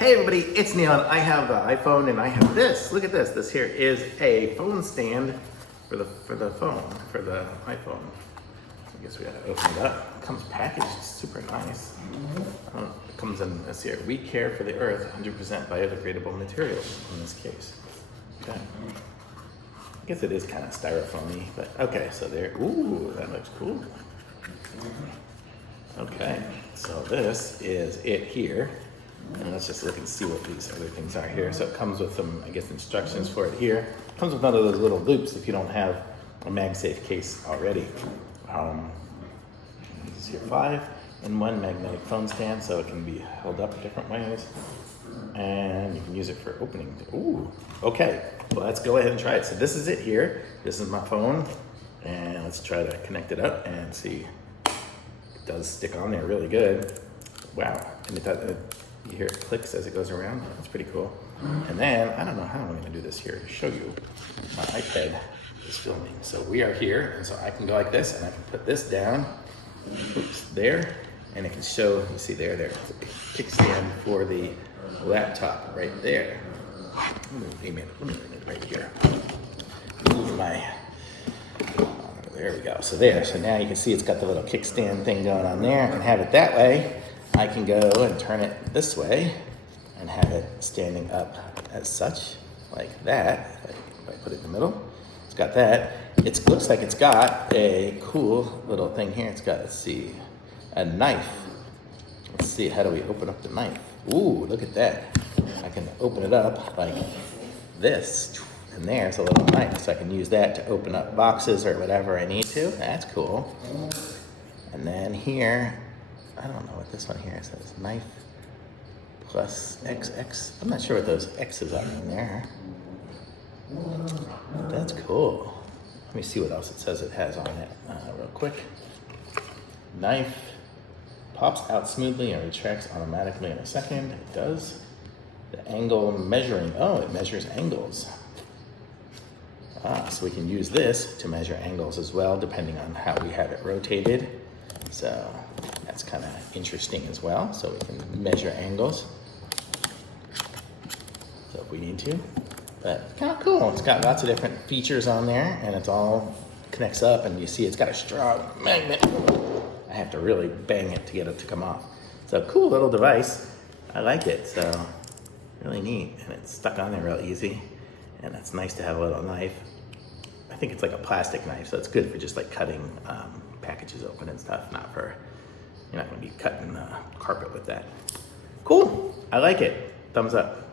Hey everybody, it's Neon. I have the iPhone and I have this. Look at this. This here is a phone stand for the phone, for the iPhone. I guess we gotta open it up. It comes packaged, super nice. It comes in this here. We care for the earth, 100% biodegradable materials in this case. Okay. I guess it is kind of styrofoamy, but okay, so there. Ooh, that looks cool. Okay, so this is it here. And let's just look and see what these other things are here. So it comes with some, I guess, instructions for it here. It comes with one of those little loops if you don't have a Magsafe case already. This is your 5-in-1 magnetic phone stand, so it can be held up different ways. And you can use it for opening. Ooh, okay. Well, let's go ahead and try it. So this is it here. This is my phone. And let's try to connect it up and see. It does stick on there really good. Wow. And it does, you hear it clicks as it goes around. That's pretty cool. And then, I don't know how I'm going to do this here to show you. My iPad is filming. So we are here, and so I can go like this, and I can put this down. Oops, there. And it can show, you see there's a kickstand for the laptop right there. Let me right here. Move my, there we go. So there, so now you can see it's got the little kickstand thing going on there. I can have it that way. I can go and turn it this way and have it standing up as such, like that. If I put it in the middle, it's got that. It looks like it's got a cool little thing here. It's got, let's see, a knife. Let's see, how do we open up the knife? Ooh, look at that. I can open it up like this, and there's a little knife. So I can use that to open up boxes or whatever I need to. That's cool. And then here, I don't know what this one here says. Knife plus XX. I'm not sure what those X's are in there. That's cool. Let me see what else it says it has on it real quick. Knife pops out smoothly and retracts automatically in a second. It does. The angle measuring. Oh, it measures angles. So we can use this to measure angles as well, depending on how we have it rotated. So that's kind of interesting as well. So we can measure angles. So if we need to. But kind of cool. It's got lots of different features on there, and it's all connects up, and you see it's got a strong magnet. I have to really bang it to get it to come off. So cool little device. I like it. So really neat, and it's stuck on there real easy. And it's nice to have a little knife. I think it's like a plastic knife, so it's good for just like cutting packages open and stuff. Not for, you're not going to be cutting carpet with that. Cool. I like it. Thumbs up.